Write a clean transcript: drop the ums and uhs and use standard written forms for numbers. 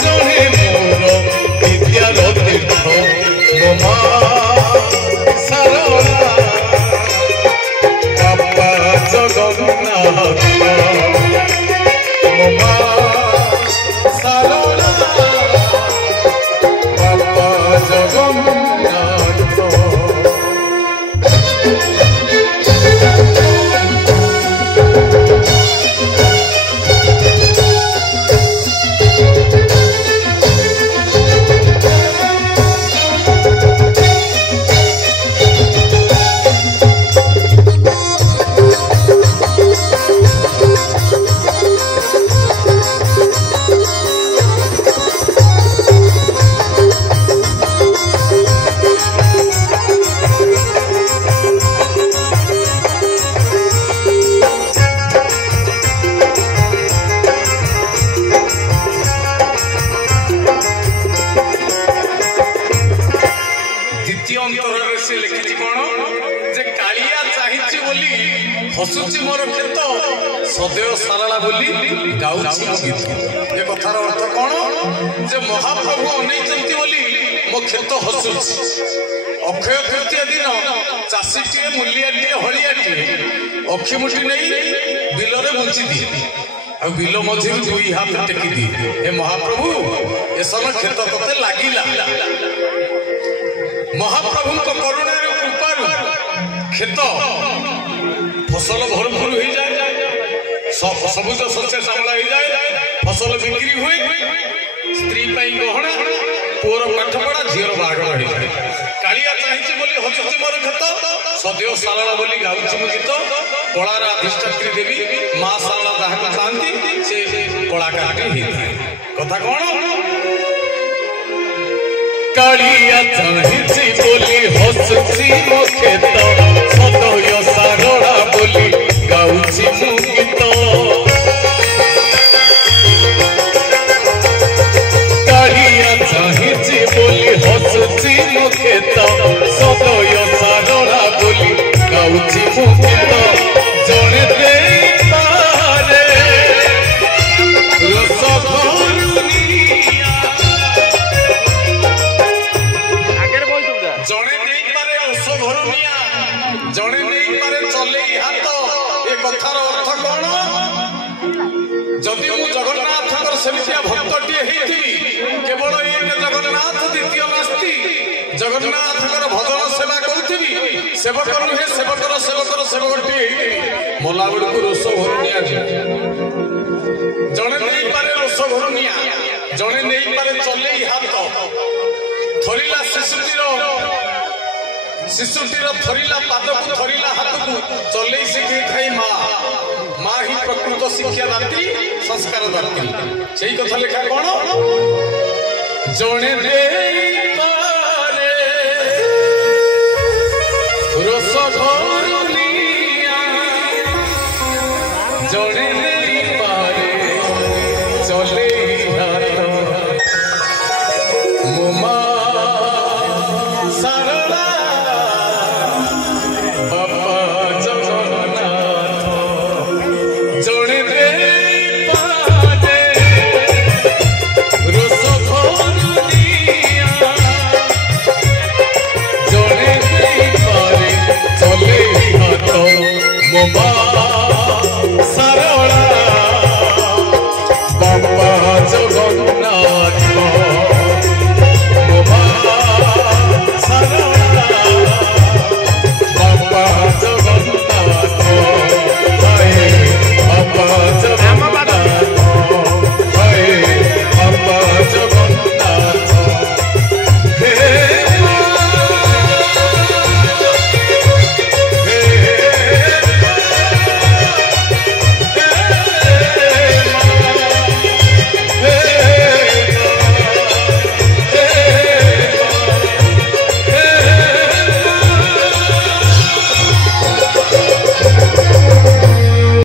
Jone हसुची मोर खेत सदैव सारा बोली गाउछि गीत। ए कथार अर्थ कौन जे महाप्रभु अनैचंती बोली मो खेत हसुछि। अक्षय तृतीया दिन चाषीटीए मूलियाटीए हलियाटीए अक्षिमुठी नहीं बिलरे बुंची दिए आ बिल मझी दुई हाथ टेकी दिए हे महाप्रभु एसन खेत तते लागिला। महाप्रभु करुणा कृपा खेत फसल भरपूर हो जाए सबुज शस्य श्यामला हो जाए फसल बिक्री हुए स्त्री गहना पुअर पाठपढ़ा झीर बाहर हो जाए। कालिया चाहिए बोली हसुची मोर खेत सदैव सारा बोली गाउछि मो गीत। कलार अधिष्ठात्री देवी माँ सारा जहाँ चाहती से कलाकार कथा कौन कालिया चाहिए बोली हसुची मो खेत सदैव सारा बोली गाउछि मो गीत। कालिया चाहिए बोली हसुची मो खेत सदैव सारा बोली गाउछि मो गीत। जणे दे पारे रस भरुनिया आगे बोल तुम जा जणे दे पारे रस भरुनिया जणे दे पारे चले हाथ। ए कथार अर्थ कौन जदि मु जगन्नाथ सेमितिया भक्तटीए हेइथिबी केवल एक जगन्नाथ द्वितीय नास्ति जगन्नाथ भजन सेवा करुथिबी सेवक नुहे सेवकर सेवकर सेवकटीए मोला बेलू रोष भरुनिया जड़े नहीं पारे रोष भरुनिया जड़े नहीं पारे चले हाथ थरिला शिशुटीर थरिला पाद को थरिला हाथ को चले शिखे खाई माँ ही प्रकृत शिक्षा दात्री संस्कार दात्री से कथा लेखा कौन जड़े नहीं पारे रोष